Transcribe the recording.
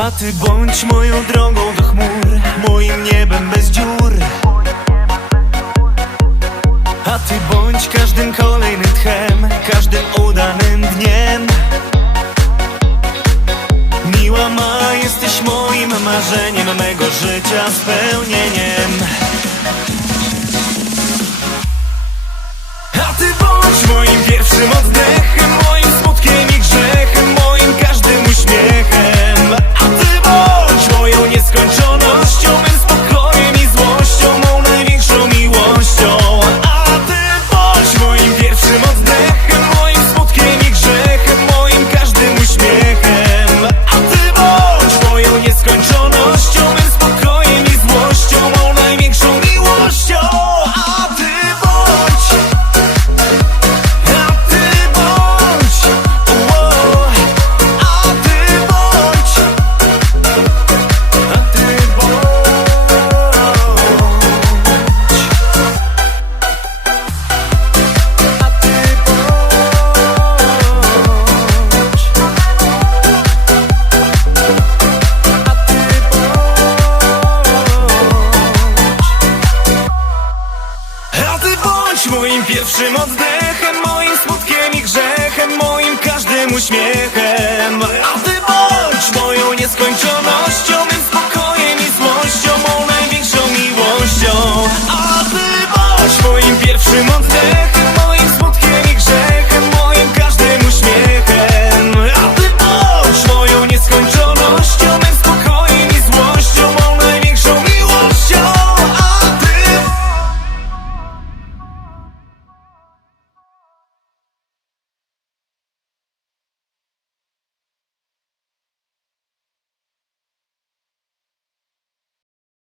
A ty bądź moją drogą do chmur Moim niebem bez dziur. Moim pierwszym oddechem, moim smutkiem i grzechem Moim każdym uśmiechem. A ty bądź moją nieskończonością